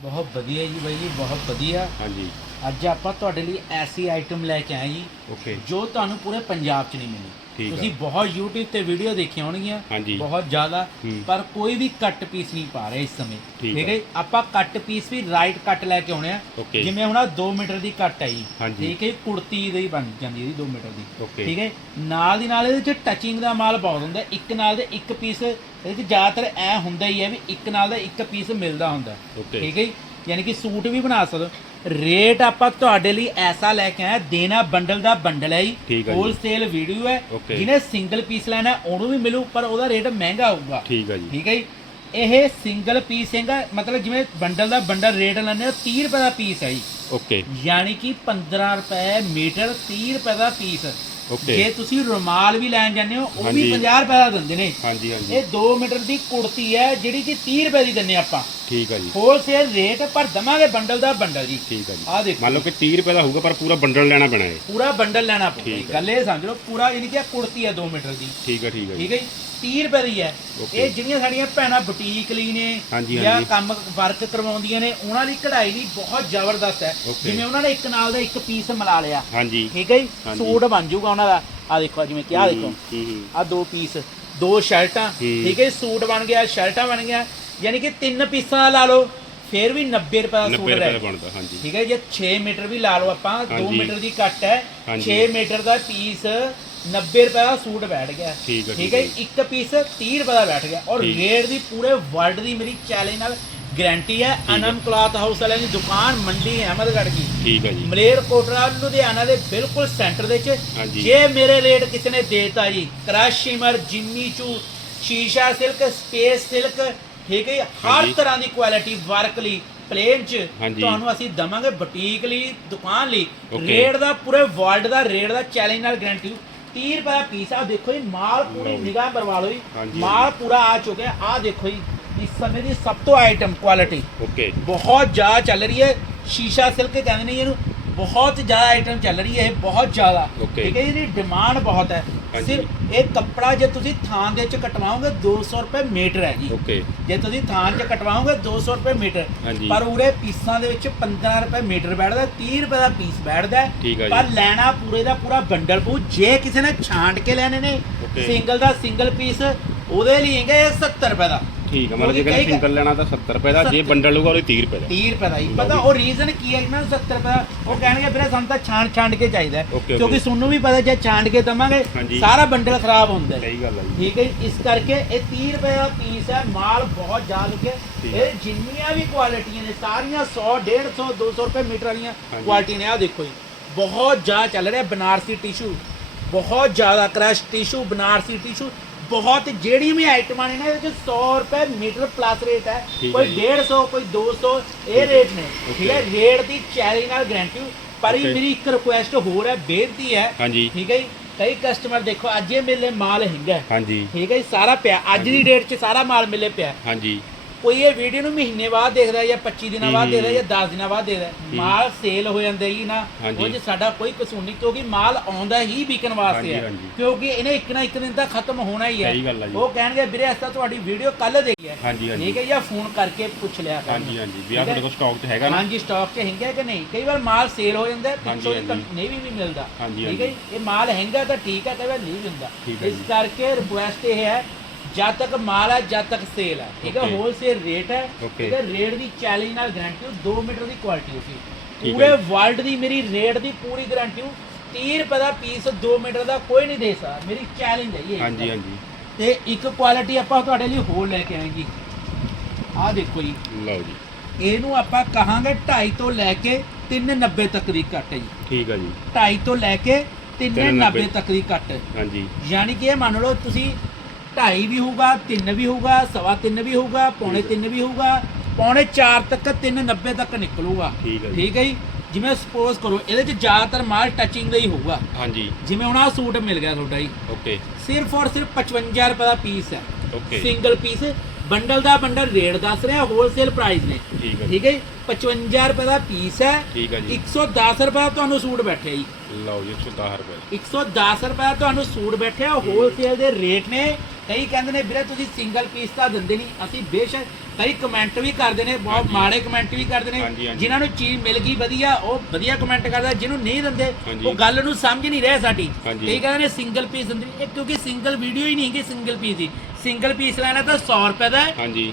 ਬਹੁਤ ਵਧੀਆ ਜੀ ਬਾਈ ਜੀ ਬਹੁਤ ਵਧੀਆ। ਹਾਂਜੀ। ਅੱਜ ਆਪਾਂ ਤੁਹਾਡੇ ਲਈ ਐਸੀ ਆਈਟਮ ਲੈ ਕੇ ਆਏ ਜੀ ਓਕੇ ਜੋ ਤੁਹਾਨੂੰ ਪੂਰੇ ਪੰਜਾਬ 'ਚ ਨਹੀਂ ਮਿਲੀ ਠੀਕ ਆ। ਤੁਸੀਂ ਬਹੁਤ YouTube ਤੇ ਵੀਡੀਓ ਦੇਖੀਆਂ ਹੋਣਗੀਆਂ। ਬਹੁਤ ਜ਼ਿਆਦਾ। ਪਰ ਕੋਈ ਵੀ ਕੱਟ ਪੀਸ ਨਹੀਂ ਪਾ ਰਹੇ ਇਸ ਸਮੇਂ ਠੀਕ ਆ। ਹੈ? ਆਪਾਂ ਕੱਟ ਪੀਸ ਵੀ ਰਾਈਟ ਕੱਟ ਲੈ ਕੇ ਆਉਣੇ ਆ। ਜਿਵੇਂ ਹੁਣ 2 ਮੀਟਰ ਦੀ ਕੱਟ ਹੈ ਜੀ। ਠੀਕ ਹੈ? ਕੁੜਤੀ ਦੀ ਬਣ ਜਾਂਦੀ ਹੈ ਜੀ 2 ਮੀਟਰ ਦੀ। ਠੀਕ ਹੈ ਨਾਲ ਦੀ ਨਾਲ ਇਹਦੇ ਚ ਟੱਚਿੰਗ ਦਾ ਮਾਲ ਬਹੁਤ ਹੁੰਦਾ ਇੱਕ ਨਾਲ ਦੇ ਇੱਕ ਪੀਸ ਇਹਦੇ ਚ ਜ਼ਿਆਦਾਤਰ ਐ ਹੁੰਦਾ ਹੀ ਹੈ ਵੀ ਇੱਕ ਨਾਲ ਦਾ ਇੱਕ ਪੀਸ ਮਿਲਦਾ ਹੁੰਦਾ। ਠੀਕ ਹੈ? ਯਾਨੀ ਕਿ ਸੂਟ ਵੀ ਬਣਾ ਸਕਦੇ ਰੇਟ ਆਪਾਂ ਤੁਹਾਡੇ ਲਈ ਐਸਾ ਲੈ ਕੇ ਹਾਂ, ਦੇਣਾ ਬੰਡਲ ਦਾ ਬੰਡਲ ਹੈ ਜੀ। ਠੀਕ ਹੈ ਜੀ। ਹੋਲਸੇਲ ਵੀਡੀਓ ਹੈ। Okay। ਜਿਹਨੇ ਸਿੰਗਲ ਪੀਸ ਲੈਣਾ ਉਹਨੂੰ ਵੀ ਮਿਲੂ ਪਰ ਉਹਦਾ ਰੇਟ ਮਹਿੰਗਾ ਹੋਊਗਾ। ਠੀਕ ਆ ਜੀ। ਠੀਕ ਹੈ ਜੀ। ਇਹ ਸਿੰਗਲ ਪੀਸ ਹੈਗਾ ਮਤਲਬ ਜਿਵੇਂ ਬੰਡਲ ਦਾ ਬੰਡਲ ਰੇਟ ਹੋ 30 ਰੁਪਏ ਦਾ ਪੀਸ ਹੈ ਜੀ। ਓਕੇ ਯਾਨੀ ਕਿ 15 ਰੁਪਏ ਮੀਟਰ 30 ਰੁਪਏ ਦਾ ਪੀਸ ਓਕੇ ਜੇ ਤੁਸੀਂ ਰੁਮਾਲ ਵੀ ਲੈਣ ਜਾਂਦੇ ਹੋ ਉਹ ਵੀ ਹਾਂਜੀ। 50 ਰੁਪਏ ਦਾ ਦਿੰਦੇ ਨੇ। ਹਾਂਜੀ ਹਾਂਜੀ। ਇਹ 2 ਮੀਟਰ ਦੀ ਕੁੜਤੀ ਹੈ ਜਿਹੜੀ ਕਿ 30 ਰੁਪਏ ਦੀ ਦਿੰਨੇ ਆਪਾਂ। ਠੀਕ ਆ ਜੀ। ਹੋਲਸੇਲ ਰੇਟ ਪਰ ਦਵਾਂਗੇ ਬੰਡਲ ਦਾ ਬੰਡਲ ਜੀ। ਠੀਕ ਆ ਜੀ। ਆਹ ਦੇਖੋ। ਮੰਨ ਲਓ ਕਿ 30 ਰੁਪਏ ਦਾ ਹੋਊਗਾ ਪਰ ਪੂਰਾ ਬੰਡਲ ਲੈਣਾ ਪੈਣਾ ਹੈ ਪੂਰਾ ਬੰਡਲ ਲੈਣਾ ਪਊਗਾ ਠੀਕ ਹੈ। ਗੱਲ ਇਹ ਸਮਝ ਲਓ ਪੂਰਾ ਯਾਨੀ ਕਿ ਇਹ ਕੁੜਤੀ ਹੈ 2 ਮੀਟਰ ਦੀ। ਠੀਕ ਆ ਠੀਕ ਆ ਜੀ। ਠੀਕ ਹੈ ਜੀ। 30 ਰੁਪਏ ਦੀ ਹੈ Okay। ਇਹ ਜਿਹੜੀਆਂ ਸਾਡੀਆਂ ਭੈਣਾਂ ਬੁਟੀਕ ਲਈ ਨੇ ਹਾਂਜੀ, ਜਾਂ ਹਾਂਜੀ। ਕੰਮ ਵਰਕ ਕਰਵਾਉਂਦੀਆਂ ਨੇ ਉਹਨਾਂ ਲਈ ਕਢਾਈ ਵੀ ਬਹੁਤ ਜ਼ਬਰਦਸਤ ਹੈ Okay। ਜਿਵੇਂ ਉਹਨਾਂ ਨੇ ਇੱਕ ਨਾਲ ਦਾ ਇੱਕ ਪੀਸ ਮਿਲਾ ਲਿਆ ਹਾਂਜੀ ਠੀਕ ਹੈ ਜੀ ਹਾਂਜੀ। ਸੂਟ ਬਣ ਜਾਊਗਾ ਉਹਨਾਂ ਦਾ ਆ ਦੇਖੋ ਜਿਵੇਂ ਕਿ ਆ ਦੇਖੋ ਹੂੰ, ਹੂੰ, ਹੂੰ। ਆ ਦੋ ਪੀਸ ਦੋ ਸ਼ਰਟਾਂ ਹੂੰ। ਠੀਕ ਹੈ ਜੀ, ਸੂਟ ਬਣ ਗਿਆ ਸ਼ਰਟਾਂ ਬਣ ਗਿਆ ਯਾਨੀ ਕਿ ਤਿੰਨ ਪੀਸਾਂ ਲਾ ਲਓ ਫਿਰ ਵੀ 90 ਰੁਪਏ ਦਾ 90 ਸੂਟ ਰੁਪਏ ਰਹਿ ਦਾ ਬਣਦਾ ਹਾਂਜੀ ਠੀਕ ਹੈ ਜੇ 6 ਮੀਟਰ ਵੀ ਲਾ ਲਓ ਆਪਾਂ 2 ਹਾਂਜੀ। ਮੀਟਰ ਦੀ ਕੱਟ ਹੈ ਹਾਂਜੀ। 6 ਮੀਟਰ ਦਾ ਪੀਸ 90 ਰੁਪਏ ਦਾ ਸੂਟ ਬੈਠ ਗਿਆ ਠੀਕ ਹੈ, ਠੀਕ ਹੈ ਹੈ। ਇੱਕ ਪੀਸ 30 ਰੁਪਏ ਦਾ ਬੈਠ ਗਿਆ ਔਰ ਠੀਕ। ਰੇਟ ਦੀ ਪੂਰੇ ਵਰਲਡ ਦੀ ਮੇਰੀ ਚੈਲੰਜ ਨਾਲ ਗਾਰੰਟੀ ਹੈ ਅਨਮ ਕਲਾਥ ਹਾਊਸ ਵਾਲਿਆਂ ਦੀ ਦੁਕਾਨ ਮੰਡੀ ਅਹਿਮਦਗੜ੍ਹ ਦੀ ਠੀਕ ਆ ਜੀ ਮਲੇਰ ਕੋਟਰਾ ਲੁਧਿਆਣਾ ਦੇ ਬਿਲਕੁਲ ਸੈਂਟਰ ਦੇ ਵਿੱਚ ਹਾਂਜੀ। ਜੇ ਮੇਰੇ ਰੇਟ ਕਿਸੇ ਨੇ ਦੇਤਾ ਜੀ ਕ੍ਰਸ਼ ਸ਼ਿਮਰ ਜਿੰਮੀ ਚੂ ਸ਼ੀਸ਼ਾ ਸਿਲਕ ਸਪੇਸ ਸਿਲਕ ਠੀਕ ਹੈ ਜੀ? ਹਰ ਹਾਂਜੀ। ਤਰ੍ਹਾਂ ਦੀ ਕੁਆਲਿਟੀ ਵਰਕ ਲਈ ਪਲੇਨ ਚ ਹਾਂਜੀ। ਤੁਹਾਨੂੰ ਅਸੀਂ ਦਵਾਂਗੇ ਬੁਟੀਕ ਲਈ ਦੁਕਾਨ ਲਈ Okay। ਰੇਟ ਦਾ ਪੂਰੇ ਵਰਲਡ ਦਾ ਰੇਟ ਦਾ ਚੈਲੰਜ ਨਾਲ ਗਾਰੰਟੀ 30 ਰੁਪਏ ਪੀਸ ਆ ਦੇਖੋ ਜੀ ਮਾਲ ਪੂਰੀ। ਨਿਗਾਹ ਮਰਵਾ ਲਓ ਜੀ ਹਾਂਜੀ, ਮਾਲ ਪੂਰਾ ਆ ਚੁੱਕਿਆ ਆ ਦੇਖੋ ਜੀ ਇਸ ਸਮੇਂ ਦੀ ਸਭ ਤੋਂ ਆਈਟਮ ਕੁਆਲਿਟੀ ਓਕੇ ਬਹੁਤ ਜ਼ਿਆਦਾ ਚੱਲ ਰਹੀ ਹੈ। ਸ਼ੀਸ਼ਾ ਸਿਲਕ ਕਹਿੰਦੇ ਨੇ ਇਹਨੂੰ। ਬਹੁਤ ਜ਼ਿਆਦਾ ਆਈਟਮ ਚੱਲ ਰਹੀ ਹੈ ਇਹ ਬਹੁਤ ਜ਼ਿਆਦਾ Okay। ਠੀਕ ਹੈ ਇਹਦੀ ਡਿਮਾਂਡ ਬਹੁਤ ਹੈ ਹਾਂਜੀ। ਸਿਰਫ ਇਹ ਕੱਪੜਾ ਜੇ ਤੁਸੀਂ ਥਾਂ ਦੇ ਵਿੱਚ ਕਟਵਾਓਗੇ 200 ਰੁਪਏ ਮੀਟਰ ਹੈ ਜੀ ਓਕੇ ਜੇ ਤੁਸੀਂ ਥਾਂ 'ਚ ਕਟਵਾਓਗੇ 200 ਰੁਪਏ ਮੀਟਰ ਹਾਂਜੀ। ਪਰ ਉਰੇ ਪੀਸਾਂ ਦੇ ਵਿੱਚ 15 ਰੁਪਏ ਮੀਟਰ ਬੈਠਦਾ 30 ਰੁਪਏ ਦਾ ਪੀਸ ਬੈਠਦਾ ਠੀਕ ਆ ਜੀ। ਪਰ ਲੈਣਾ ਪੂਰੇ ਦਾ ਪੂਰਾ ਬੰਡਲ ਪੂ ਜੇ ਕਿਸੇ ਨੇ ਛਾਂਟ ਕੇ ਲੈਣੇ ਨੇ Okay। ਸਿੰਗਲ ਦਾ ਸਿੰਗਲ ਪੀਸ ਉਹਦੇ ਲਈ ਹੈਗਾ ਇਹ 70 ਰੁਪਏ ਦਾ ਠੀਕ ਆ ਮਤਲਬ ਜੇ ਕਹਿੰਦੇ ਸਿੰਗਲ ਲੈਣਾ ਤਾਂ 70 ਰੁਪਏ ਦਾ ਜੇ 70 ਬੰਡਲ ਲਊਗਾ ਉਹਦੇ 30 ਰੁਪਏ ਦਾ 30 ਰੁਪਏ ਦਾ ਹੀ ਪਤਾ। ਉਹ ਰੀਜ਼ਨ ਕੀ ਹੈ ਇਹਨਾਂ 70 ਰੁਪਏ ਦਾ ਉਹ ਕਹਿਣਗੇ ਵੀਰੇ ਸਾਨੂੰ ਤਾਂ ਛਾਂਟ ਛਾਂਟ ਕੇ ਚਾਹੀਦਾ ਹੈ। ਕਿਉਂਕਿ ਤੁਹਾਨੂੰ ਵੀ ਪਤਾ ਜੇ ਛਾਂਟ ਕੇ ਦਵਾਂਗੇ। ਸਾਰਾ ਬੰਡਲ ਖਰਾਬ ਹੁੰਦਾ ਹੈ ਸਹੀ ਗੱਲ ਜੀ ਠੀਕ ਹੈ? ਇਸ ਕਰਕੇ ਇਹ 30 ਰੁਪਏ ਦਾ ਪੀਸ ਹੈ ਮਾਲ ਬਹੁਤ ਜ਼ਿਆਦਾ ਲੁਕਿਆ ਠੀਕ ਇਹ ਜਿੰਨੀਆਂ ਵੀ ਕੁਆਲਿਟੀਆਂ ਨੇ ਸਾਰੀਆਂ 100 150 200 ਰੁਪਏ ਮੀਟਰ ਵਾਲੀਆਂ। ਕੁਆਲਿਟੀ ਨੇ ਆ ਦੇਖੋ ਜੀ ਬਹੁਤ ਜ਼ਿਆਦਾ ਚੱਲ ਰਿਹਾ ਬਨਾਰਸੀ ਟਿਸ਼ੂ ਬਹੁਤ ਜ਼ਿਆਦਾ ਕ੍ਰਸ਼ ਟਿਸ਼ੂ ਬਨਾਰਸੀ ਟਿਸ਼ੂ ਬਹੁਤ ਜਿਹੜੀ ਵੀ ਆਈਟਮਾਂ ਨੇ ਨਾ ਇਹਦੇ ਚ 100 ਰੁਪਏ ਮੀਟਰ ਪਲੱਸ ਰੇਟ ਹੈ। ਠੀਕ ਹੈ ਕੋਈ ਜੀ। 150 ਕੋਈ 200 ਇਹ। ਰੇਟ ਨੇ। ਠੀਕ ਹੈ ਰੇਟ ਦੀ ਚੈਲੰਜ ਨਾਲ ਗਾਰੰਟੀ ਪਰ ਇਹ Okay। ਮੇਰੀ ਇੱਕ ਰਿਕੁਐਸਟ ਹੋਰ ਹੈ ਬੇਨਤੀ ਹੈ। ਹਾਂਜੀ। ਠੀਕ ਹੈ ਜੀ? ਕਈ ਕਸਟਮਰ ਦੇਖੋ ਅੱਜ ਇਹ ਮੇਲੇ ਮਾਲ ਹੈਗਾ। ਹਾਂਜੀ। ਠੀਕ ਹੈ ਜੀ ਸਾਰਾ ਪਿਆ। ਅੱਜ ਦੀ ਡੇਟ 'ਚ ਸਾਰਾ ਮਾਲ ਮਿਲੇ ਪਿਆ। ਹਾਂਜੀ। ਕੋਈ ਇਹ ਵੀਡੀਓ ਨੂੰ ਮਹੀਨੇ ਬਾਅਦ ਦੇਖਦਾ ਜਾਂ 25 ਦਿਨਾਂ ਬਾਅਦ ਹੂੰ। ਦੇਖਦਾ ਜਾਂ 10 ਦਿਨਾਂ ਬਾਅਦ ਦੇਖਦਾ ਮਾਲ ਸੇਲ ਹੋ ਜਾਂਦਾ ਹੀ ਨਾ। ਉਹ 'ਚ ਸਾਡਾ ਕੋਈ ਕਸੂਰ ਨਹੀਂ ਕਿਉਂਕਿ ਮਾਲ ਆਉਂਦਾ ਹੀ ਵਿਕਣ ਵਾਸਤੇ ਹੈ। ਕਿਉਂਕਿ ਇਹਨੇ ਇੱਕ ਨਾ ਇੱਕ ਦਿਨ ਤਾਂ ਖਤਮ ਹੋਣਾ ਹੀ ਹੈ ਜੀ। ਉਹ ਕਹਿਣਗੇ ਵੀਰੇ ਅਸਾਂ ਤੁਹਾਡੀ ਵੀਡੀਓ ਕੱਲ ਦੇਖੀ ਹੈ। ਠੀਕ ਹੈ ਜਾਂ ਫੋਨ ਕਰਕੇ ਪੁੱਛ ਲਿਆ। ਹਾਂਜੀ ਹਾਂਜੀ ਵੀ ਹੈ? ਤੁਹਾਡੇ ਕੋਲ ਸਟਾਕ 'ਚ ਹੈਗਾ ਨਾ ਹਾਂਜੀ ਸਟਾਕ 'ਚ ਹੈਗਾ ਕਿ ਨਹੀਂ ਕਈ ਵਾਰ ਮਾਲ ਸੇਲ ਹੋ ਜਾਂਦਾ ਪਿੱਛੋਂ। ਨਹੀਂ ਵੀ ਨਹੀਂ ਮਿਲਦਾ ਠੀਕ ਹੈ ਜੀ? ਇਹ ਮਾਲ ਹੈਗਾ ਤਾਂ ਠੀਕ ਹੈ ਕਈ ਵਾਰ ਨਹੀਂ ਮਿਲਦਾ ਇਸ ਜੀ। ਕਰਕੇ ਰਿਕੁਐਸਟ ਇਹ ਹੈ ਜਦ ਤੱਕ ਮਾਲ ਹੈ ਜਦ ਤੱਕ ਸੇਲ ਹੈ ਠੀਕ ਹੈ? Okay। ਹੋਲਸੇਲ ਰੇਟ ਹੈ Okay। ਠੀਕ ਹੈ? ਰੇਟ ਦੀ ਚੈਲੰਜ ਨਾਲ ਗਾਰੰਟੀ 2 ਮੀਟਰ ਦੀ ਕੁਆਲਿਟੀ ਠੀਕ ਹੈ ਪੂਰੇ। ਵਰਲਡ ਦੀ ਮੇਰੀ ਰੇਟ ਦੀ ਪੂਰੀ ਗਾਰੰਟੀ 30 ਰੁਪਏ ਦਾ ਪੀਸ 2 ਮੀਟਰ ਦਾ ਕੋਈ ਨਹੀਂ ਦੇ ਸਕਦਾ। ਮੇਰੀ ਚੈਲੰਜ ਹੈ ਇਹ। ਹਾਂਜੀ ਹਾਂਜੀ। ਤੇ ਇੱਕ ਕੁਆਲਿਟੀ ਆਪਾਂ ਤੁਹਾਡੇ ਲਈ ਹੋਰ ਲੈ ਕੇ ਆਏ ਜੀ ਆਹ ਦੇਖੋ ਜੀ। ਲਓ ਜੀ। ਇਹਨੂੰ ਆਪਾਂ ਕਹਾਂਗੇ 2.5 ਤੋਂ ਲੈ ਕੇ 390 ਤੱਕ ਦੀ ਕੱਟ ਹੈ ਜੀ। ਠੀਕ ਆ ਜੀ। 2.5 ਤੋਂ ਲੈ ਕੇ 390 390 ਤੱਕ ਦੀ ਕੱਟ ਹਾਂਜੀ। ਯਾਨੀ ਕਿ ਇਹ ਮੰਨ ਲਓ ਤੁਸੀਂ 2.5 ਵੀ ਹੋਊਗਾ 3 ਵੀ ਹੋਊਗਾ ਸਵਾ 3 ਵੀ ਹੋਊਗਾ ਪੌਣੇ 3 ਵੀ ਹੋਊਗਾ ਪੌਣੇ 4 ਤੱਕ 390 ਤੱਕ ਨਿਕਲੂਗਾ। ਠੀਕ ਹੈ ਜੀ। ਠੀਕ ਹੈ ਜੀ? ਜਿਵੇਂ ਸਪੋਜ਼ ਕਰੋ ਇਹਦੇ ਚ ਜ਼ਿਆਦਾਤਰ ਮਾਲ ਟੱਚਿੰਗ ਦਾ ਹੀ ਹੋਊਗਾ। ਹਾਂਜੀ। ਜਿਵੇਂ ਹੁਣ ਆਹ ਸੂਟ ਮਿਲ ਗਿਆ ਤੁਹਾਡਾ ਜੀ। ਓਕੇ ਸਿਰਫ ਔਰ ਸਿਰਫ 55 ਰੁਪਏ ਦਾ ਪੀਸ ਹੈ। ਓਕੇ ਸਿੰਗਲ ਪੀਸ ਬੰਡਲ ਦਾ ਬੰਡਲ ਰੇਟ ਦੱਸ ਰਿਹਾ ਹੋਲਸੇਲ ਪ੍ਰਾਈਸ ਨੇ। ਠੀਕ ਹੈ ਜੀ। ਠੀਕ ਹੈ ਜੀ? 55 ਰੁਪਏ ਦਾ ਪੀਸ ਹੈ। ਠੀਕ ਹੈ ਜੀ। 110 ਰੁਪਏ ਦਾ ਤੁਹਾਨੂੰ ਸੂਟ ਬੈਠਿਆ ਜੀ। ਲਓ ਜੀ 110 ਰੁਪਏ। 110 ਰੁਪਏ ਦਾ ਤੁਹਾਨੂੰ ਸੂਟ ਬੈਠਿਆ ਹੋਲਸੇਲ ਦੇ ਰੇਟ ਨੇ ਕਈ ਕਹਿੰਦੇ ਨੇ ਵੀਰੇ ਤੁਸੀਂ ਸਿੰਗਲ ਪੀਸ ਤਾਂ ਦਿੰਦੇ ਨਹੀਂ ਅਸੀਂ ਬੇਸ਼ੱਕ ਕਈ ਕਮੈਂਟ ਵੀ ਕਰਦੇ ਨੇ ਬਹੁਤ। ਮਾੜੇ ਕਮੈਂਟ ਵੀ ਕਰਦੇ ਨੇ। ਜਿਨ੍ਹਾਂ ਨੂੰ ਚੀਜ਼ ਮਿਲ ਗਈ ਵਧੀਆ ਉਹ ਵਧੀਆ ਕਮੈਂਟ ਕਰਦਾ ਜਿਹਨੂੰ ਨਹੀਂ ਦਿੰਦੇ। ਉਹ ਗੱਲ ਨੂੰ ਸਮਝ ਨਹੀਂ ਰਹੇ ਸਾਡੀ। ਕਈ ਕਹਿੰਦੇ ਨੇ ਸਿੰਗਲ ਪੀਸ ਦਿੰਦੇ ਇਹ ਕਿਉਂਕਿ ਸਿੰਗਲ ਵੀਡੀਓ ਹੀ ਨਹੀਂ ਕਿ ਸਿੰਗਲ ਪੀਸ ਦੀ ਸਿੰਗਲ ਪੀਸ ਲੈਣਾ ਤਾਂ 100 ਰੁਪਏ ਦਾ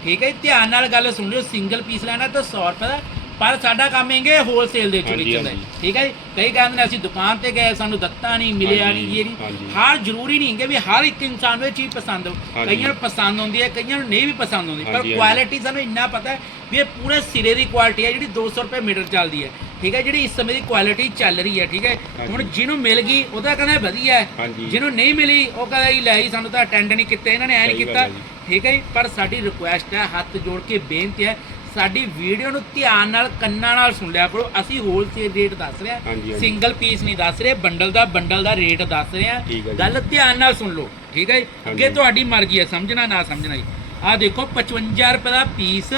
ਠੀਕ ਹੈ ਧਿਆਨ ਨਾਲ ਗੱਲ ਸੁਣ ਲਿਓ ਸਿੰਗਲ ਪੀਸ ਲੈਣਾ ਤਾਂ 100 ਰੁਪਏ ਦਾ ਪਰ ਸਾਡਾ ਕੰਮ ਹੈਗੇ ਹੋਲਸੇਲ ਦੇ ਵਿੱਚ ਵੇਚਣ ਦਾ। ਠੀਕ ਹੈ ਜੀ ਕਈ ਕਹਿੰਦੇ ਨੇ ਅਸੀਂ ਦੁਕਾਨ ਤੇ ਗਏ ਸਾਨੂੰ ਦਿੱਤਾ ਨਹੀਂ ਮਿਲਿਆ ਨਹੀਂ ਇਹ ਹਾਂਜੀ। ਹਰ ਜ਼ਰੂਰੀ ਨਹੀਂ ਹੈ ਵੀ ਹਰ ਇੱਕ ਇਨਸਾਨ ਨੂੰ ਇਹ ਚੀਜ਼ ਪਸੰਦ ਹੋ। ਕਈਆਂ ਨੂੰ ਪਸੰਦ ਆਉਂਦੀ ਹੈ ਕਈਆਂ ਨੂੰ ਨਹੀਂ ਵੀ ਪਸੰਦ ਆਉਂਦੀ ਪਰ। ਕੁਆਲਿਟੀ ਸਾਨੂੰ ਇੰਨਾ ਪਤਾ ਹੈ ਵੀ ਇਹ ਪੂਰੇ ਸਿਰੇ ਦੀ ਕੁਆਲਿਟੀ ਹੈ ਜਿਹੜੀ 200 ਰੁਪਏ ਮੀਟਰ ਚੱਲਦੀ ਹੈ ਠੀਕ ਹੈ ਜਿਹੜੀ ਇਸ ਸਮੇਂ ਦੀ ਕੁਆਲਿਟੀ ਚੱਲ ਰਹੀ ਹੈ ਠੀਕ ਹੈ। ਹੁਣ ਜਿਹਨੂੰ ਮਿਲ ਗਈ ਉਹਦਾ ਕਹਿੰਦਾ ਵਧੀਆ ਹੈ ਜਿਹਨੂੰ ਨਹੀਂ ਮਿਲੀ ਉਹ ਕਹਿੰਦਾ ਜੀ ਲੈ ਜੀ ਸਾਨੂੰ ਤਾਂ ਅਟੈਂਡ ਨਹੀਂ ਕੀਤਾ ਇਹਨਾਂ ਨੇ ਐ ਨਹੀਂ ਕੀਤਾ ਹੈ ਜੀ। ਠੀਕ ਹੈ ਜੀ ਪਰ ਸਾਡੀ ਰਿਕੁਐਸਟ ਹੈ ਹੱਥ ਜੋੜ ਕੇ ਬੇਨਤੀ ਹੈ ਸਾਡੀ ਵੀਡੀਓ ਨੂੰ ਧਿਆਨ ਨਾਲ ਕੰਨਾਂ ਨਾਲ ਸੁਣ ਲਿਆ ਕਰੋ। ਅਸੀਂ ਹੋਲਸੇਲ ਰੇਟ ਦੱਸ ਰਹੇ ਹਾਂਜੀ, ਹਾਂ। ਹਾਂਜੀ। ਸਿੰਗਲ ਪੀਸ ਨਹੀਂ ਦੱਸ ਰਹੇ ਬੰਡਲ ਦਾ ਬੰਡਲ ਦਾ ਰੇਟ ਦੱਸ ਰਹੇ ਹਾਂ। ਠੀਕ ਹੈ ਜੀ। ਗੱਲ ਧਿਆਨ ਨਾਲ ਸੁਣ ਲਓ ਠੀਕ ਹੈ ਜੀ? ਅੱਗੇ। ਤੁਹਾਡੀ ਮਰਜ਼ੀ ਹੈ ਸਮਝਣਾ ਨਾ ਸਮਝਣਾ ਜੀ। ਆਹ ਦੇਖੋ 55 ਰੁਪਏ ਦਾ ਪੀਸ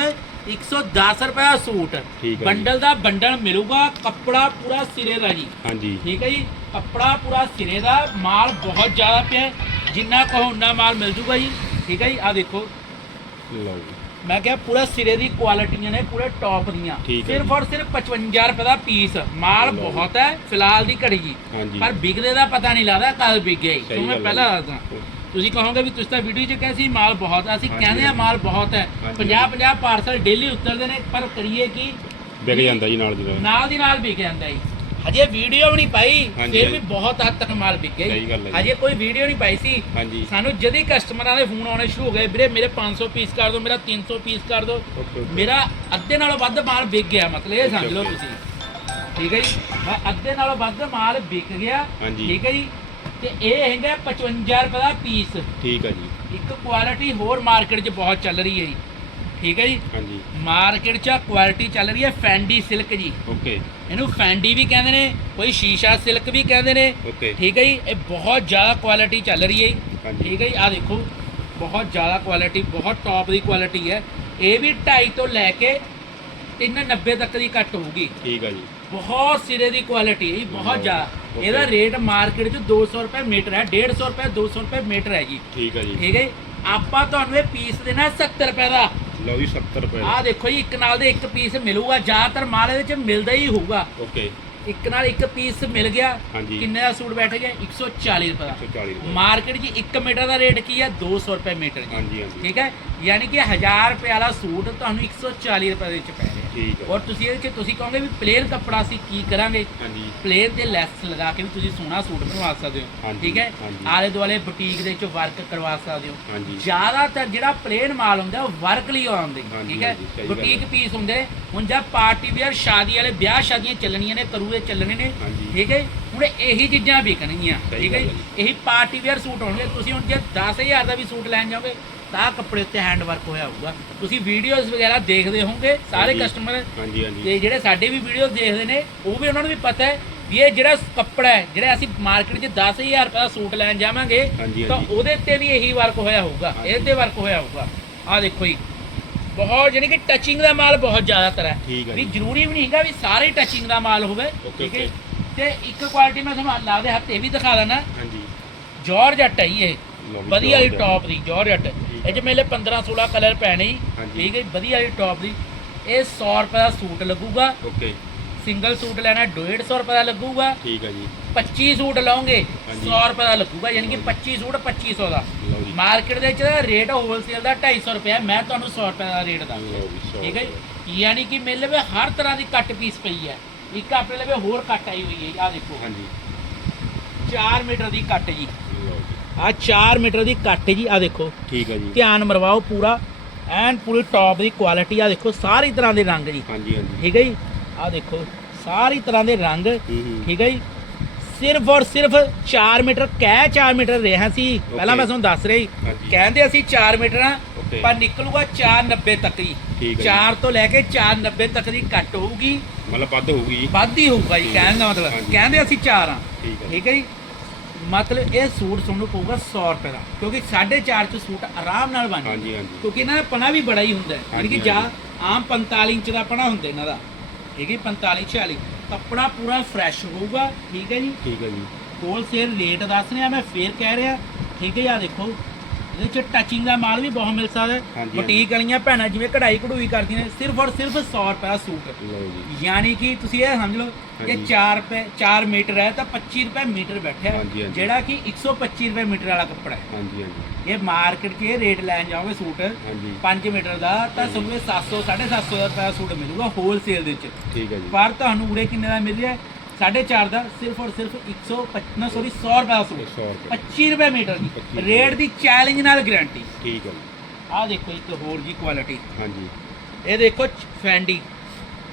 110 ਰੁਪਏ ਦਾ ਸੂਟ। ਜੀ। ਬੰਡਲ ਦਾ ਬੰਡਲ ਮਿਲੂਗਾ ਕੱਪੜਾ ਪੂਰਾ ਸਿਰੇ ਦਾ ਜੀ। ਹਾਂਜੀ। ਠੀਕ ਹੈ ਜੀ? ਕੱਪੜਾ ਪੂਰਾ ਸਿਰੇ ਦਾ ਮਾਲ ਬਹੁਤ ਜ਼ਿਆਦਾ ਪਿਆ ਹੈ। ਜਿੰਨਾ ਕਹੋ ਉਨਾ ਮਾਲ ਮਿਲ ਜੂਗਾ ਜੀ। ਠੀਕ ਹੈ ਜੀ? ਆ ਦੇਖੋ। ਲਓ ਜੀ। ਮੈਂ ਕਿਹਾ ਪੂਰਾ ਸਿਰੇ ਦੀ ਕੁਆਲਿਟੀਆਂ ਨੇ ਪੂਰੇ ਟੌਪ ਦੀਆਂ। ਠੀਕ ਹੈ ਸਿਰਫ। ਔਰ ਸਿਰਫ 55 ਰੁਪਏ ਦਾ ਪੀਸ ਮਾਲ। ਬਹੁਤ ਹੈ ਫਿਲਹਾਲ ਦੀ ਘੜੀ ਜੀ। ਹਾਂਜੀ। ਪਰ ਵਿਕਦੇ ਦਾ ਪਤਾ ਨਹੀਂ ਲੱਗਦਾ ਕਦ ਵਿਕ ਗਿਆ ਜੀ। ਸਹੀ ਤੁਹਾਨੂੰ ਮੈਂ ਗੱਲ ਹੈ ਪਹਿਲਾਂ। ਦੱਸਦਾ। ਤੁਸੀਂ ਕਹੋਗੇ ਵੀ ਤੁਸੀਂ ਤਾਂ ਵੀਡੀਓ 'ਚ ਕਿਹਾ ਸੀ ਮਾਲ ਬਹੁਤ ਹੈ। ਅਸੀਂ ਹਾਂਜੀ, ਕਹਿੰਦੇ ਆ। ਮਾਲ ਬਹੁਤ ਹੈ। ਹਾਂਜੀ। 50 50 ਪਾਰਸਲ ਡੇਲੀ ਉਤਰਦੇ ਨੇ ਪਰ ਕਰੀਏ ਕੀ? ਵਿਕ ਜਾਂਦਾ ਜੀ ਨਾਲ ਦੀ ਨਾਲ। ਨਾਲ ਦੀ ਨਾਲ ਵਿਕ ਜਾਂਦਾ ਜੀ। ਹਜੇ ਵੀਡੀਓ ਵੀ ਨਹੀਂ ਪਾਈ ਹਾਂਜੀ, ਫਿਰ ਵੀ ਹਾਂਜੀ। ਬਹੁਤ ਹੱਦ ਤੱਕ ਮਾਲ ਵਿਕ ਗਿਆ ਜੀ। ਸਹੀ ਗੱਲ ਹੈ ਜੀ। ਹਜੇ ਕੋਈ ਵੀਡੀਓ ਨਹੀਂ ਪਾਈ ਸੀ। ਹਾਂਜੀ। ਸਾਨੂੰ ਜਦੀ ਕਸਟਮਰਾਂ ਦੇ ਫੋਨ ਆਉਣੇ ਸ਼ੁਰੂ ਹੋ ਗਏ ਵੀਰੇ ਮੇਰੇ 500 ਪੀਸ ਕਰ ਦਿਓ ਮੇਰਾ 300 ਪੀਸ ਕਰ ਦਿਓ ਮੇਰਾ ਅੱਧੇ ਨਾਲੋਂ ਵੱਧ ਮਾਲ ਵਿਕ ਗਿਆ ਮਤਲਬ ਇਹ ਸਮਝ ਲਓ। ਤੁਸੀਂ। ਠੀਕ ਹੈ ਜੀ? ਮੈਂ ਅੱਧੇ ਨਾਲੋਂ ਵੱਧ ਮਾਲ ਵਿਕ ਗਿਆ। ਹਾਂਜੀ। ਠੀਕ ਹੈ ਜੀ? ਤੇ ਇਹ ਹੈਗਾ 55 ਰੁਪਏ ਦਾ ਪੀਸ ਠੀਕ ਹੈ ਜੀ। ਇੱਕ ਕੁਆਲਿਟੀ ਹੋਰ ਮਾਰਕੀਟ 'ਚ ਬਹੁਤ ਚੱਲ ਰਹੀ ਹੈ ਜੀ। ਠੀਕ ਹੈ ਜੀ? ਹਾਂਜੀ। ਮਾਰਕੀਟ 'ਚ ਕੁਆਲਿਟੀ ਚੱਲ ਰਹੀ ਹੈ ਫੈਂਡੀ ਸਿਲਕ ਜੀ। ਓਕੇ। ਇਹਨੂੰ ਫੈਂਡੀ ਵੀ ਕਹਿੰਦੇ ਨੇ ਕੋਈ ਸ਼ੀਸ਼ਾ ਸਿਲਕ ਵੀ ਕਹਿੰਦੇ ਨੇ। ਓਕੇ। ਠੀਕ ਹੈ ਜੀ ਇਹ ਬਹੁਤ ਜ਼ਿਆਦਾ ਕੁਆਲਿਟੀ ਚੱਲ ਰਹੀ ਹੈ ਜੀ। ਠੀਕ ਹੈ ਜੀ ਆ ਦੇਖੋ ਬਹੁਤ ਜ਼ਿਆਦਾ ਕੁਆਲਿਟੀ ਬਹੁਤ ਟੌਪ ਦੀ ਕੁਆਲਿਟੀ ਹੈ। ਇਹ ਵੀ 2.5 ਤੋਂ ਲੈ ਕੇ 390 ਤੱਕ ਦੀ ਕੱਟ ਹੋਊਗੀ। ਠੀਕ ਹੈ ਜੀ। ਬਹੁਤ ਸਿਰੇ ਦੀ ਕੁਆਲਿਟੀ ਹੈ ਜੀ ਬਹੁਤ। ਜ਼ਿਆਦਾ। Okay. ਇਹਦਾ ਰੇਟ ਮਾਰਕੀਟ 'ਚ 200 ਰੁਪਏ ਮੀਟਰ ਹੈ 150 ਰੁਪਏ 200 ਰੁਪਏ ਮੀਟਰ ਹੈ ਜੀ। ਠੀਕ ਹੈ ਜੀ। ਠੀਕ ਹੈ ਜੀ ਆਪਾਂ ਤੁਹਾਨੂੰ ਇਹ ਪੀਸ ਦੇਣਾ 70 ਰੁਪਏ ਦਾ। ਲਓ ਜੀ 70 ਰੁਪਏ। ਆਹ ਦੇਖੋ ਜੀ ਇੱਕ ਨਾਲ ਦੇ ਇੱਕ ਪੀਸ ਮਿਲੂਗਾ ਜ਼ਿਆਦਾਤਰ ਮਾਲ ਇਹਦੇ 'ਚ ਮਿਲਦਾ ਹੀ ਹੋਊਗਾ। ਓਕੇ। ਇੱਕ ਨਾਲ ਇੱਕ ਪੀਸ ਮਿਲ ਗਿਆ। ਹਾਂਜੀ। ਕਿੰਨੇ ਦਾ ਸੂਟ ਬੈਠ ਗਿਆ? 140 ਰੁਪਏ ਦਾ। 140 ਰੁਪਏ। ਮਾਰਕੀਟ 'ਚ 1 ਮੀਟਰ ਦਾ ਰੇਟ ਕੀ ਹੈ 200 ਰੁਪਏ ਮੀਟਰ ਜੀ ਹਾਂਜੀ ਹਾਂਜੀ। ਠੀਕ ਹੈ? ਯਾਨੀ ਕਿ 1000 ਰੁਪਏ ਵਾਲਾ ਸੂਟ ਤੁਹਾਨੂੰ 140 ਰੁਪਏ ਦੇ ਵਿੱਚ ਪੈ ਰਿਹਾ ਠੀਕ ਹੈ ਔਰ ਤੁਸੀਂ ਇਹਦੇ 'ਚ ਤੁਸੀਂ ਕਹੋਗੇ ਵੀ ਪਲੇਨ ਕੱਪੜਾ ਅਸੀਂ ਕੀ ਕਰਾਂਗੇ? ਹਾਂਜੀ। ਪਲੇਨ ਤੇ ਲੈਸ ਲਗਾ ਕੇ ਵੀ ਤੁਸੀਂ ਸੋਹਣਾ ਸੂਟ ਬਣਵਾ ਸਕਦੇ ਹੋ। ਹਾਂਜੀ, ਠੀਕ ਹੈ? ਹਾਂਜੀ। ਆਲੇ ਦੁਆਲੇ ਬੁਟੀਕ ਦੇ ਵਿੱਚ ਵਰਕ ਕਰਵਾ ਸਕਦੇ ਹੋ। ਹਾਂਜੀ। ਜ਼ਿਆਦਾਤਰ ਜਿਹੜਾ ਪਲੇਨ ਮਾਲ ਹੁੰਦਾ ਉਹ ਵਰਕ ਲਈ ਆਉਂਦੇ ਹਾਂਜੀ, ਠੀਕ ਹੈ? ਹਾਂਜੀ, ਸਹੀ ਗੱਲ ਬੁਟੀਕ ਹੈ। ਪੀਸ ਹੁੰਦੇ ਹੁਣ ਜਾਂ ਪਾਰਟੀ ਵੇਅਰ ਸ਼ਾਦੀ ਵਾਲੇ ਵਿਆਹ ਸ਼ਾਦੀਆਂ ਚੱਲਣੀਆਂ ਨੇ ਕਰੂਏ ਚੱਲਣੇ ਨੇ ਹਾਂਜੀ। ਠੀਕ ਹੈ? ਹੁਣ ਇਹੀ ਚੀਜ਼ਾਂ ਵਿਕਣਗੀਆਂ ਸਹੀ ਠੀਕ ਹੈ ਗੱਲ ਜੀ? ਹੈ ਇਹੀ ਪਾਰਟੀ ਵੇਅਰ ਸੂਟ ਹੋਣਗੇ ਤੁਸੀਂ ਹੁਣ ਜੇ 10000 ਦਾ ਵੀ ਸੂਟ ਲੈਣ ਜਾਓਗੇ ਤਾਂ ਕੱਪੜੇ ਉੱਤੇ ਹੈਂਡ ਵਰਕ ਹੋਇਆ ਹੋਊਗਾ ਤੁਸੀਂ ਵੀਡੀਓਜ਼ ਵਗੈਰਾ ਦੇਖਦੇ ਹੋਵੋਗੇ ਸਾਰੇ। ਕਸਟਮਰ ਹਾਂਜੀ ਹਾਂਜੀ ਤੇ ਜਿਹੜੇ ਸਾਡੇ ਵੀ ਵੀਡੀਓਜ਼ ਦੇਖਦੇ ਨੇ ਉਹ ਵੀ ਉਹਨਾਂ ਨੂੰ ਵੀ ਪਤਾ ਹੈ ਵੀ ਇਹ ਜਿਹੜਾ ਕੱਪੜਾ ਹੈ ਜਿਹੜਾ ਅਸੀਂ ਮਾਰਕੀਟ 'ਚ 10000 ਰੁਪਏ ਦਾ ਸੂਟ ਲੈਣ ਜਾਵਾਂਗੇ ਹਾਂਜੀ, ਤਾਂ ਹਾਂਜੀ। ਉਹਦੇ ਤੇ ਵੀ ਇਹੀ ਵਰਕ ਹੋਇਆ ਹੋਊਗਾ ਹਾਂਜੀ। ਇਹਦੇ ਤੇ ਵਰਕ ਹੋਇਆ ਹੋਊਗਾ ਆਹ ਦੇਖੋ ਜੀ ਬਹੁਤ ਜਾਨੀ ਕਿ ਟੱਚਿੰਗ ਦਾ ਮਾਲ ਬਹੁਤ ਜ਼ਿਆਦਾਤਰ ਹੈ ਠੀਕ ਹੈ ਵੀ ਜੀ। ਜ਼ਰੂਰੀ ਵੀ ਨਹੀਂ ਹੈਗਾ ਵੀ ਸਾਰੇ ਟੱਚਿੰਗ ਦਾ ਮਾਲ ਹੋਵੇ ਓਕੇ, ਠੀਕ ਹੈ ਓਕੇ। ਤੇ ਇੱਕ ਕੁਆਲਿਟੀ ਮੈਂ ਤੁਹਾਨੂੰ ਲਾਦੇ ਹੱਥ ਇਹ ਵੀ ਦਿਖਾ ਦਿੰਦਾ ਹਾਂਜੀ ਜਾਰਜਟ ਹੈ ਜੀ ਇਹ ਲਓ ਵਧੀਆ ਜੀ ਜਾਰਜਟ। ਟੌਪ ਦੀ ਜਾਰਜਟ ਇਹ ਚ ਮੇਲੇ 15 16 ਕਲਰ ਪੈਣੇ ਹਾਂਜੀ। ਠੀਕ ਹੈ ਜੀ, ਵਧੀਆ ਜੀ ਟੌਪ ਦੀ। ਇਹ 100 ਰੁਪਏ ਦਾ ਸੂਟ ਲੱਗੂਗਾ। ਓਕੇ। ਸਿੰਗਲ ਸੂਟ ਲੈਣਾ 150 ਰੁਪਏ ਦਾ ਲੱਗੂਗਾ। ਠੀਕ ਹੈ ਜੀ। 25 ਸੂਟ ਹਾਂਜੀ। 100 ਰੁਪਏ ਦਾ ਲੱਗੂਗਾ ਯਾਨੀ ਕਿ 25 ਸੂਟ 2500 ਦਾ। ਲਓ ਜੀ। ਮਾਰਕੀਟ ਦੇ ਵਿੱਚ ਰੇਟ ਹੋਲਸੇਲ ਦਾ 250 ਰੁਪਏ ਹੈ ਮੈਂ ਤੁਹਾਨੂੰ 100 ਰੁਪਏ ਦਾ ਰੇਟ ਦੱਸ ਲਓ ਜੀ ਸੌ ਠੀਕ ਹੈ। ਜੀ। ਯਾਨੀ ਕਿ ਮੇਰੇ ਲਵੇ ਹਰ ਤਰ੍ਹਾਂ ਦੀ ਕੱਟ ਪੀਸ ਪਈ ਹੈ। ਇੱਕ ਆਪਣੇ ਲਵੇ ਹੋਰ ਕੱਟ ਆਈ ਹੋਈ ਹੈ ਆਹ ਦੇਖੋ। ਹਾਂਜੀ। 4 ਮੀਟਰ ਦੀ ਕੱਟ ਜੀ। ਆ 4 ਮੀਟਰ ਦੀ ਕੱਟ ਜੀ ਆ ਦੇਖੋ। ਠੀਕ ਹੈ ਜੀ। ਧਿਆਨ ਮਰਵਾਓ ਪੂਰਾ ਐਨ ਪੂਰੀ ਟੌਪ ਦੀ ਕੁਆਲਿਟੀ ਆ ਦੇਖੋ ਸਾਰੀ ਤਰ੍ਹਾਂ ਦੇ ਰੰਗ ਜੀ। ਹਾਂਜੀ ਹਾਂਜੀ। ਠੀਕ ਹੈ ਜੀ? ਆ ਦੇਖੋ ਸਾਰੀ ਤਰ੍ਹਾਂ ਦੇ ਰੰਗ। ਠੀਕ ਹੈ ਜੀ? ਸਿਰਫ ਔਰ ਸਿਰਫ 4 ਮੀਟਰ ਕਹਿ 4 ਮੀਟਰ ਰਿਹਾ ਸੀ। ਪਹਿਲਾਂ ਮੈਂ ਤੁਹਾਨੂੰ ਦੱਸ ਰਹੀ। ਕਹਿੰਦੇ ਅਸੀਂ 4 ਮੀਟਰ ਆ। ਪਰ ਨਿਕਲੂਗਾ 490 ਤੱਕ ਜੀ। ਠੀਕ ਹੈ ਜੀ। 4 ਤੋਂ ਲੈ ਕੇ 490 ਤੱਕ ਦੀ ਕੱਟ ਹੋਊਗੀ। ਮਤਲਬ ਵੱਧ ਹੋਊਗੀ ਵੱਧ ਹੀ ਹੋਊਗਾ ਜੀ ਕਹਿਣ ਦਾ। ਮਤਲਬ। ਕਹਿੰਦੇ ਅਸੀਂ 4 ਆ। ਠੀਕ ਹੈ ਜੀ? ਮਤਲਬ ਇਹ ਸੂਟ ਤੁਹਾਨੂੰ ਪਊਗਾ 100 ਰੁਪਏ ਦਾ ਕਿਉਂਕਿ 4.5 ਚ ਸੂਟ ਆਰਾਮ ਨਾਲ ਬਣ ਜਾਂਦਾ। ਹਾਂਜੀ। ਹਾਂਜੀ ਕਿਉਂਕਿ ਇਹਨਾਂ ਦਾ ਪਣਾ ਵੀ ਬੜਾ ਹੀ ਹੁੰਦਾ ਹੈ। ਯਾਨੀ ਕਿ ਜਾਂ ਆਮ 45 ਇੰਚ ਦਾ ਪਣਾ ਹੁੰਦਾ ਇਹਨਾਂ ਦਾ। ਠੀਕ ਹੈ 45 46 ਕੱਪੜਾ ਪੂਰਾ ਫਰੈਸ਼ ਹੋਊਗਾ ਠੀਕ ਹੈ ਜੀ। ਠੀਕ ਹੈ ਜੀ। ਹੋਲਸੇਲ ਰੇਟ ਦੱਸ ਰਿਹਾ ਮੈਂ ਫੇਰ ਕਹਿ ਰਿਹਾ। ਠੀਕ ਹੈ ਆ ਦੇਖੋ। ਇਹਦੇ ਚ ਟੱਚਿੰਗ ਦਾ ਮਾਲ ਵੀ ਬਹੁਤ ਮਿਲ ਸਕਦਾ ਬੁਟੀਕ ਵਾਲੀਆਂ ਭੈਣਾਂ ਜਿਵੇਂ ਕਢਾਈ ਕਢੂਈ ਕਰਦੀਆਂ ਨੇ ਸਿਰਫ ਔਰ ਸਿਰਫ 100 ਰੁਪਏ ਦਾ ਸੂਟ। ਯਾਨੀ ਕਿ ਤੁਸੀਂ ਇਹ ਸਮਝ ਲਓ ਕਿ ਹਾਂਜੀ। 4 ਰੁਪਏ 4 ਮੀਟਰ ਹੈ ਤਾਂ 25 ਰੁਪਏ ਮੀਟਰ ਬੈਠਿਆ। ਜਿਹੜਾ ਕਿ 125 ਰੁਪਏ ਮੀਟਰ ਵਾਲਾ ਕੱਪੜਾ ਹੈ। ਹਾਂਜੀ ਹਾਂਜੀ। ਇਹ ਮਾਰਕੀਟ 'ਚ ਇਹ ਰੇਟ ਲੈਣ ਜਾਓਗੇ ਸੂਟ ਹਾਂਜੀ। 5 ਮੀਟਰ ਦਾ ਤਾਂ ਤੁਹਾਨੂੰ ਇਹ 700 750 ਰੁਪਏ ਦਾ ਸੂਟ ਮਿਲੂਗਾ ਹੋਲਸੇਲ ਦੇ ਵਿੱਚ। ਠੀਕ ਹੈ ਜੀ। ਪਰ ਤੁਹਾਨੂੰ ਉਰੇ ਕਿੰਨੇ ਦਾ ਮਿਲ ਰਿਹਾ ਹੈ? 4.5 ਦਾ ਸਿਰਫ ਔਰ ਸਿਰਫ 150 ਸੌਰੀ 100 ਰੁਪਏ ਦਾ ਸੂਟ। 100 ਰੁਪਏ। 25 ਰੁਪਏ ਮੀਟਰ ਦੀ। 25 ਰੇਟ ਦੀ ਚੈਲੰਜ ਨਾਲ ਗਾਰੰਟੀ ਠੀਕ ਹੈ ਜੀ। ਆਹ ਦੇਖੋ ਇੱਕ ਹੋਰ ਜੀ ਕੁਆਲਿਟੀ ਹਾਂਜੀ। ਇਹ ਦੇਖੋ ਫੈਂਡੀ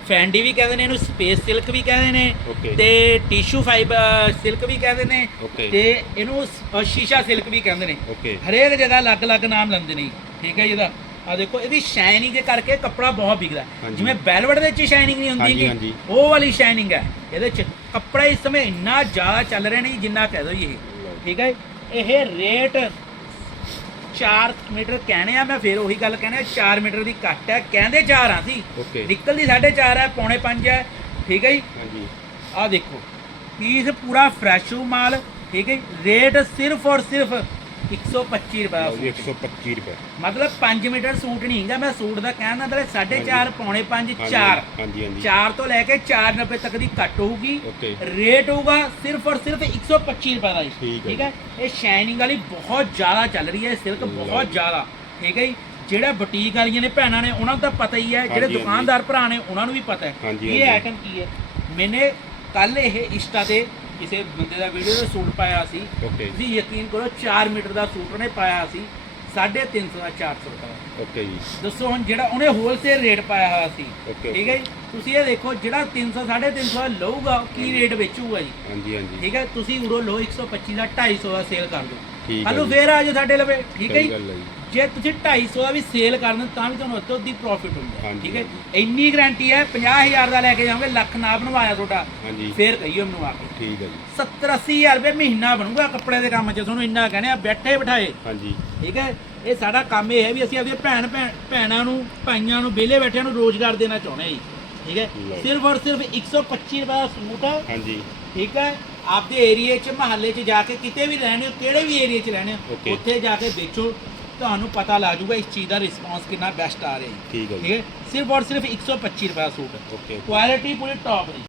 ਫੈਂਡੀ ਵੀ ਕਹਿੰਦੇ ਨੇ ਇਹਨੂੰ ਸਪੇਸ ਸਿਲਕ ਵੀ ਕਹਿੰਦੇ ਨੇ Okay. ਤੇ ਟਿਸ਼ੂ ਫਾਈਬਰ ਸਿਲਕ ਵੀ ਕਹਿੰਦੇ ਨੇ Okay. ਤੇ ਇਹਨੂੰ ਸ- ਅ, ਸ਼ੀਸ਼ਾ ਸਿਲਕ ਵੀ ਕਹਿੰਦੇ ਨੇ। ਓਕੇ ਹਰੇਕ ਜਗ੍ਹਾ ਅਲੱਗ-ਅਲੱਗ ਨਾਮ ਲੈਂਦੇ ਨੇ ਜੀ, ਠੀਕ ਹੈ ਜੀ ਇਹਦਾ। ਆ ਦੇਖੋ ਇਹਦੀ ਸ਼ਾਈਨਿੰਗ ਦੇ ਕਰਕੇ ਕੱਪੜਾ ਬਹੁਤ ਵਿਕਦਾ। ਹੈ। ਹਾਂਜੀ। ਜਿਵੇਂ ਵੈਲਵਟ ਦੇ ਵਿੱਚ ਸ਼ਾਈਨਿੰਗ ਨਹੀਂ ਹੁੰਦੀ ਹਾਂਜੀ। ਉਹ ਵਾਲੀ ਸ਼ਾਈਨਿੰਗ ਹੈ। ਇਹਦੇ ਚ ਕੱਪੜਾ ਇਸ ਸਮੇਂ ਇੰਨਾ ਜ਼ਿਆਦਾ ਚੱਲ ਰਿਹਾ ਨਹੀਂ ਜਿੰਨਾ ਕਹਿ ਦੋ ਇਹ। ਠੀਕ ਹੈ ਇਹ ਰੇਟ 4 ਮੀਟਰ ਕਹਿਣੇ ਆ ਮੈਂ ਫੇਰ ਉਹੀ ਗੱਲ ਕਹਿਣਾ 4 ਮੀਟਰ ਦੀ ਕੱਟ ਹੈ। ਕਹਿੰਦੇ 4 ਆ ਸੀ ਨਿਕਲਦੀ 4.5 ਹੈ ਪੌਣੇ 5 ਹੈ। ਠੀਕ ਹੈ ਜੀ? ਹਾਂਜੀ। ਆਹ ਦੇਖੋ ਪੀਸ ਪੂਰਾ ਫਰੈਸ਼ ਮਾਲ। ਠੀਕ ਹੈ ਜੀ। ਰੇਟ ਸਿਰਫ ਔਰ ਸਿਰਫ 125 ਰੁਪਏ ਦਾ ਲਓ ਜੀ ਸੂਟ। 125 ਰੁਪਏ। ਮਤਲਬ 5 ਮੀਟਰ ਸੂਟ ਨਹੀਂ ਹੈਗਾ ਮੈਂ ਸੂਟ ਦਾ ਕਹਿਣ ਦਾ ਮਤਲਬ 4.5 ਹਾਂਜੀ। ਪੌਣੇ 5 ਹਾਂਜੀ, 4 ਹਾਂਜੀ ਹਾਂਜੀ। 4 ਤੋਂ ਲੈ ਕੇ 4.90 ਤੱਕ ਦੀ ਕੱਟ ਹੋਊਗੀ। ਓਕੇ। ਰੇਟ ਹੋਊਗਾ ਸਿਰਫ ਔਰ ਸਿਰਫ 125 ਰੁਪਏ ਦਾ ਜੀ। ਠੀਕ ਹੈ ਠੀਕ ਹੈ? ਇਹ ਸ਼ਾਈਨਿੰਗ ਵਾਲੀ ਬਹੁਤ ਜ਼ਿਆਦਾ ਚੱਲ ਰਹੀ ਹੈ ਸਿਲਕ ਬਹੁਤ। ਜ਼ਿਆਦਾ। ਠੀਕ ਹੈ ਜੀ? ਜਿਹੜਾ ਬੁਟੀਕ ਵਾਲੀਆਂ ਨੇ ਭੈਣਾਂ ਨੇ ਉਹਨਾਂ ਨੂੰ ਤਾਂ ਪਤਾ ਹੀ ਹੈ। ਜਿਹੜੇ ਹਾਂਜੀ, ਦੁਕਾਨਦਾਰ ਭਰਾ ਨੇ ਉਹਨਾਂ ਨੂੰ ਵੀ ਪਤਾ ਹੈ ਹਾਂਜੀ, ਇਹ ਹਾਂਜੀ। ਆਈਟਮ ਕੀ ਹੈ। ਮੈਨੇ ਕੱਲ ਇਹ ਇੰਸਟਾ ਤੇ ਕਿਸੇ ਬੰਦੇ ਦਾ ਵੀਡੀਓ ਦਾ ਸੂਟ ਪਾਇਆ ਸੀ। ਓਕੇ ਤੁਸੀਂ ਯਕੀਨ ਕਰੋ 4 ਮੀਟਰ ਦਾ ਸੂਟ ਉਹਨੇ ਪਾਇਆ ਸੀ 350 ਦਾ 400 ਰੁਪਏ ਦਾ। ਓਕੇ ਜੀ। ਦੱਸੋ ਹੁਣ ਜਿਹੜਾ ਉਹਨੇ ਹੋਲਸੇਲ ਰੇਟ ਪਾਇਆ ਹੋਇਆ ਸੀ ਠੀਕ ਹੈ ਜੀ? ਤੁਸੀਂ ਇਹ ਦੇਖੋ ਜਿਹੜਾ 300 350 ਦਾ ਲਊਗਾ ਉਹ ਕੀ ਰੇਟ ਵੇਚੂਗਾ ਜੀ? ਹਾਂਜੀ ਹਾਂਜੀ। ਠੀਕ ਹੈ? ਤੁਸੀਂ ਉਰੋ ਲੋ 125 ਦਾ 250 ਦਾ ਸੇਲ ਕਰ ਦਿਓ। ਠੀਕ ਹੈ ਹਲੋ ਜੀ। ਫੇਰ ਆ ਜਾਓ ਸਾਡੇ ਲਵੇ ਠੀਕ ਹੈ ਸਹੀ ਜੀ? ਗੱਲ ਹੈ ਜੀ। ਜੇ ਤੁਸੀਂ 250 ਦਾ ਵੀ ਸੇਲ ਕਰ ਦਿੰਦੇ ਤਾਂ ਵੀ ਤੁਹਾਨੂੰ ਅੱਧੋ ਅੱਧੀ ਪ੍ਰੋਫਿਟ ਹੁੰਦਾ ਹਾਂਜੀ, ਠੀਕ ਹੈ। ਇੰਨੀ ਗਾਰੰਟੀ ਹੈ 50000 ਦਾ ਲੈ ਕੇ ਜਾਓਗੇ ਲੱਖ ਨਾ ਬਣਵਾਇਆ ਤੁਹਾਡਾ ਹਾਂਜੀ। ਫੇਰ ਕਹੀਓ ਮੈਨੂੰ ਆ ਕੇ। ਠੀਕ ਹੈ ਜੀ। 70 80000 ਰੁਪਏ ਮਹੀਨਾ ਬਣੂਗਾ ਕੱਪੜੇ ਦੇ ਕੰਮ 'ਚ ਤੁਹਾਨੂੰ ਇੰਨਾ ਕਹਿੰਦੇ ਆ ਬੈਠੇ ਬਿਠਾਏ। ਹਾਂਜੀ। ਠੀਕ ਹੈ? ਇਹ ਸਾਡਾ ਕੰਮ ਇਹ ਹੈ ਵੀ ਅਸੀਂ ਆਪਣੀਆਂ ਭੈਣ ਭੈਣ ਭੈਣਾਂ ਨੂੰ ਭਾਈਆਂ ਨੂੰ ਵਿਹਲੇ ਬੈਠਿਆਂ ਨੂੰ ਰੋਜ਼ਗਾਰ ਦੇਣਾ ਚਾਹੁੰਦੇ ਹਾਂ ਜੀ। ਠੀਕ ਹੈ। ਸਿਰਫ ਔਰ ਸਿਰਫ 125 ਰੁਪਏ ਦਾ ਸੂਟ ਹੈ ਹਾਂਜੀ। ਠੀਕ ਹੈ? ਆਪਦੇ ਏਰੀਏ 'ਚ ਮਹੱਲੇ 'ਚ ਜਾ ਕੇ ਕਿਤੇ ਵੀ ਰਹਿਣੇ ਹੋ ਕਿਹੜੇ ਵੀ ਏਰੀਏ 'ਚ ਰਹਿਣੇ ਹੋ Okay. ਉੱਥੇ ਜਾ ਕੇ ਵੇਚੋ ਤੁਹਾਨੂੰ ਪਤਾ ਲੱਗ ਜਾਊਗਾ ਇਸ ਚੀਜ਼ ਦਾ ਰਿਸਪਾਂਸ ਕਿੰਨਾ ਬੈਸਟ ਆ ਰਿਹਾ ਹੈ ਠੀਕ ਹੈ ਜੀ। ਸਿਰਫ ਔਰ ਸਿਰਫ 125 ਰੁਪਏ ਦਾ ਸੂਟ ਓਕੇ ਕੁਆਲਿਟੀ ਪੂਰੀ ਟੌਪ ਦੀ।